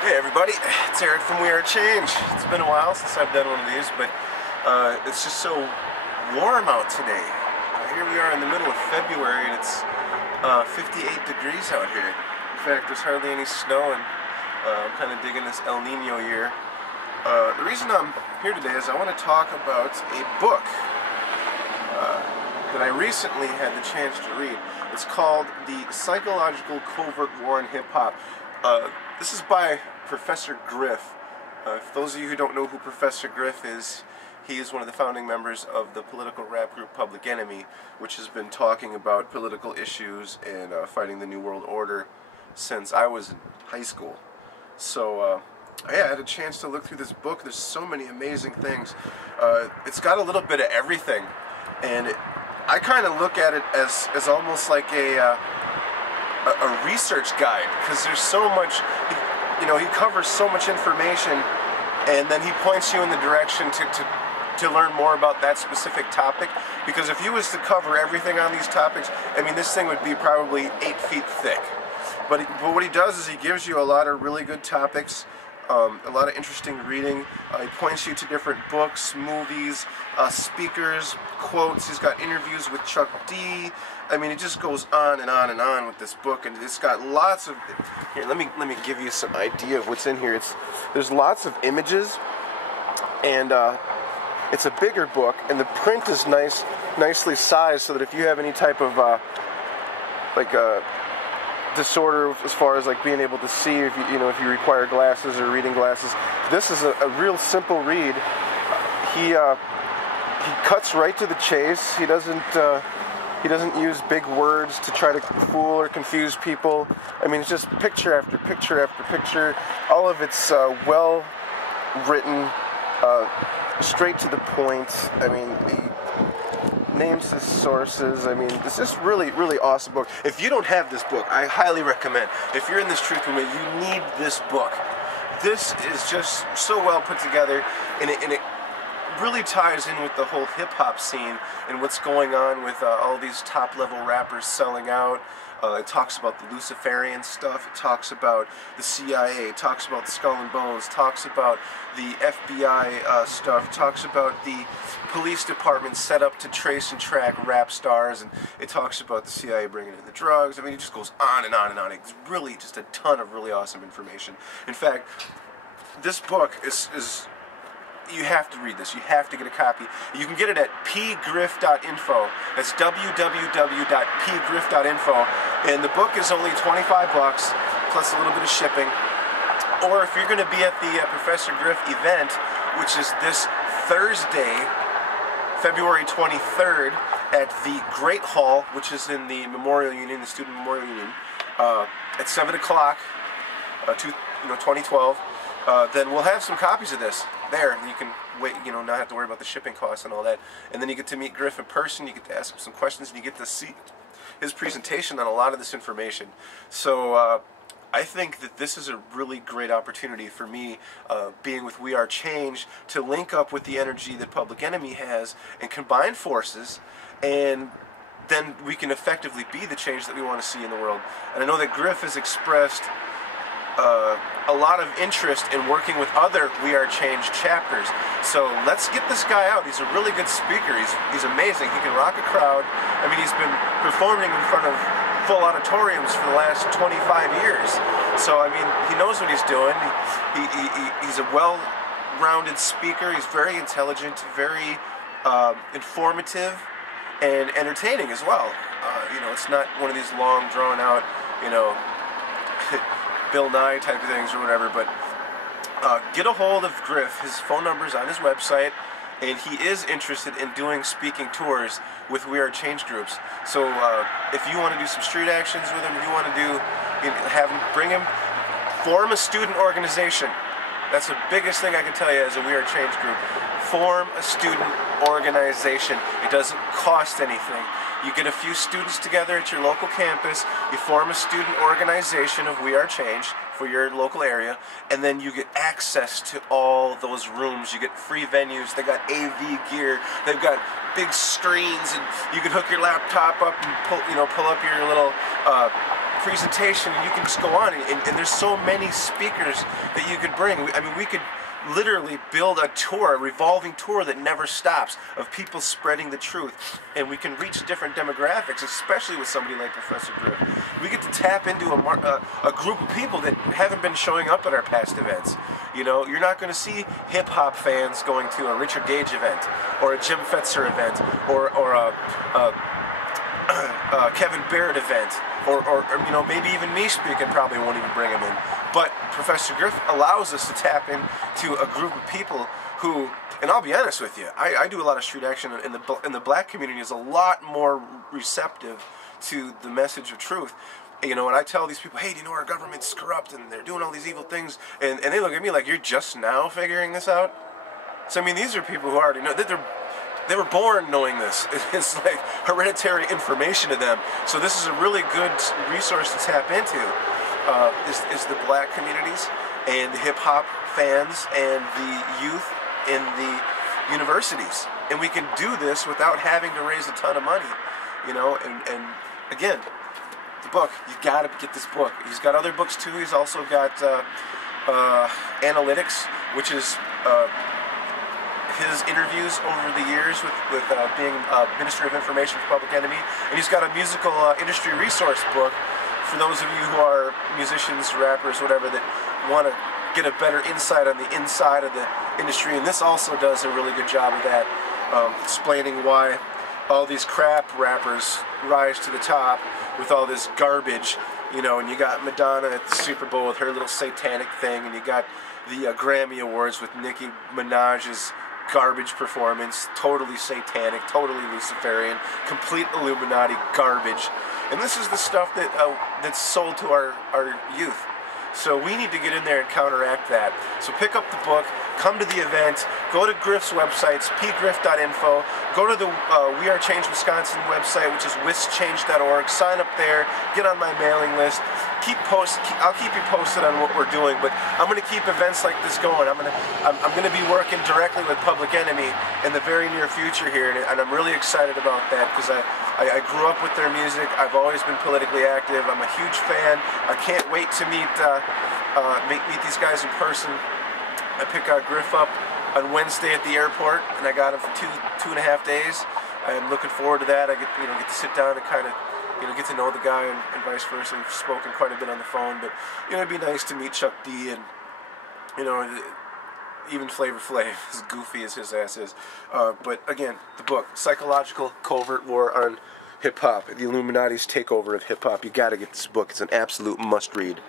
Hey everybody, it's Eric from We Are Change. It's been a while since I've done one of these, but it's just so warm out today. Here we are in the middle of February and it's 58 degrees out here. In fact, there's hardly any snow and I'm kind of digging this El Nino year. The reason I'm here today is I want to talk about a book that I recently had the chance to read. It's called The Psychological Covert War in Hip-Hop. This is by Professor Griff. For those of you who don't know who Professor Griff is, he is one of the founding members of the political rap group Public Enemy, which has been talking about political issues and fighting the New World Order since I was in high school. So, yeah, I had a chance to look through this book. There's so many amazing things. It's got a little bit of everything, and I kind of look at it as almost like a research guide, because there's so much, he covers so much information, and then he points you in the direction to learn more about that specific topic. Because if you was to cover everything on these topics, I mean, this thing would be probably 8 feet thick. But what he does is he gives you a lot of really good topics, a lot of interesting reading. He points you to different books, movies, speakers, quotes. He's got interviews with Chuck D. I mean, it just goes on and on and on with this book, and it's got lots of. Here, let me give you some idea of what's in here. There's lots of images, and it's a bigger book, and the print is nicely sized, so that if you have any type of disorder as far as like being able to see, if you require glasses or reading glasses, this is a real simple read. He cuts right to the chase. He doesn't use big words to try to fool or confuse people. I mean, it's just picture after picture after picture. All of it's well written, straight to the point. I mean, he names his sources. I mean, this is really, really awesome book. If you don't have this book, I highly recommend. If you're in this truth movement, you need this book. This is just so well put together, and it really ties in with the whole hip-hop scene and what's going on with all these top-level rappers selling out. It talks about the Luciferian stuff, it talks about the CIA, it talks about the Skull and Bones, talks about the FBI stuff, it talks about the police department set up to trace and track rap stars, and it talks about the CIA bringing in the drugs. I mean, it just goes on and on and on. It's really just a ton of really awesome information. In fact, this book is you have to read this. You have to get a copy. You can get it at pgriff.info. That's www.pgriff.info. And the book is only $25 plus a little bit of shipping. Or if you're going to be at the Professor Griff event, which is this Thursday, February 23rd, at the Great Hall, which is in the Memorial Union, the Student Memorial Union, at 7 o'clock, 2012. Then we'll have some copies of this there. You can wait, not have to worry about the shipping costs and all that. And then you get to meet Griff in person, you get to ask him some questions, and you get to see his presentation on a lot of this information. So I think that this is a really great opportunity for me, being with We Are Change, to link up with the energy that Public Enemy has and combine forces, and then we can effectively be the change that we want to see in the world. And I know that Griff has expressed a lot of interest in working with other We Are Change chapters. So let's get this guy out. He's a really good speaker. He's amazing. He can rock a crowd. I mean, he's been performing in front of full auditoriums for the last 25 years. So, I mean, he knows what he's doing. He's a well-rounded speaker. He's very intelligent, very informative, and entertaining as well. It's not one of these long, drawn-out, Bill Nye type of things or whatever, but get a hold of Griff. His phone number's on his website, and he is interested in doing speaking tours with We Are Change groups. So if you want to do some street actions with him, if you want to bring him, form a student organization. That's the biggest thing I can tell you as a We Are Change group. Form a student organization. It doesn't cost anything. You get a few students together at your local campus, you form a student organization of We Are Change for your local area, and then you get access to all those rooms. You get free venues. They got AV gear. They've got big screens, and you can hook your laptop up and pull up your little presentation, and you can just go on, and there's so many speakers that you could bring. I mean, we could literally build a tour, a revolving tour that never stops of people spreading the truth, and we can reach different demographics, especially with somebody like Professor Griff. We get to tap into a group of people that haven't been showing up at our past events. You know, you're not going to see hip-hop fans going to a Richard Gage event, or a Jim Fetzer event, or a Kevin Barrett event, or you know, maybe even me speaking probably won't even bring him in. But Professor Griff allows us to tap into a group of people who, and I'll be honest with you, I do a lot of street action, and the black community is a lot more receptive to the message of truth. You know, and I tell these people, hey, do you know our government's corrupt and they're doing all these evil things? And they look at me like, you're just now figuring this out? So, I mean, these are people who already know. They were born knowing this. It's like hereditary information to them. So this is a really good resource to tap into, is the black communities and the hip-hop fans and the youth in the universities. And we can do this without having to raise a ton of money, you know, and again, the book, you gotta get this book. He's got other books too. He's also got Analytics, which is his interviews over the years with being Minister of Information for Public Enemy. And he's got a musical industry resource book for those of you who are musicians, rappers, whatever, that want to get a better insight on the inside of the industry. And this also does a really good job of that, explaining why all these crap rappers rise to the top with all this garbage, you know. And you got Madonna at the Super Bowl with her little satanic thing, and you got the Grammy Awards with Nicki Minaj's garbage performance, totally satanic, totally Luciferian, complete Illuminati garbage. And this is the stuff that that's sold to our youth. So we need to get in there and counteract that. So pick up the book, come to the event, go to Griff's websites, pgriff.info, go to the We Are Change Wisconsin website, which is wischange.org, sign up there, get on my mailing list, I'll keep you posted on what we're doing, but I'm going to keep events like this going. I'm going to be working directly with Public Enemy in the very near future here, and I'm really excited about that, because I grew up with their music. I've always been politically active. I'm a huge fan. I can't wait to meet these guys in person. I pick Griff up on Wednesday at the airport, and I got him for two and a half days. I'm looking forward to that. I get to sit down and kind of get to know the guy, and vice versa. We've spoken quite a bit on the phone, but it'd be nice to meet Chuck D and even Flavor Flav, as goofy as his ass is. But again, the book, Psychological Covert War on Hip Hop, the Illuminati's Takeover of Hip Hop. You got to get this book. It's an absolute must-read.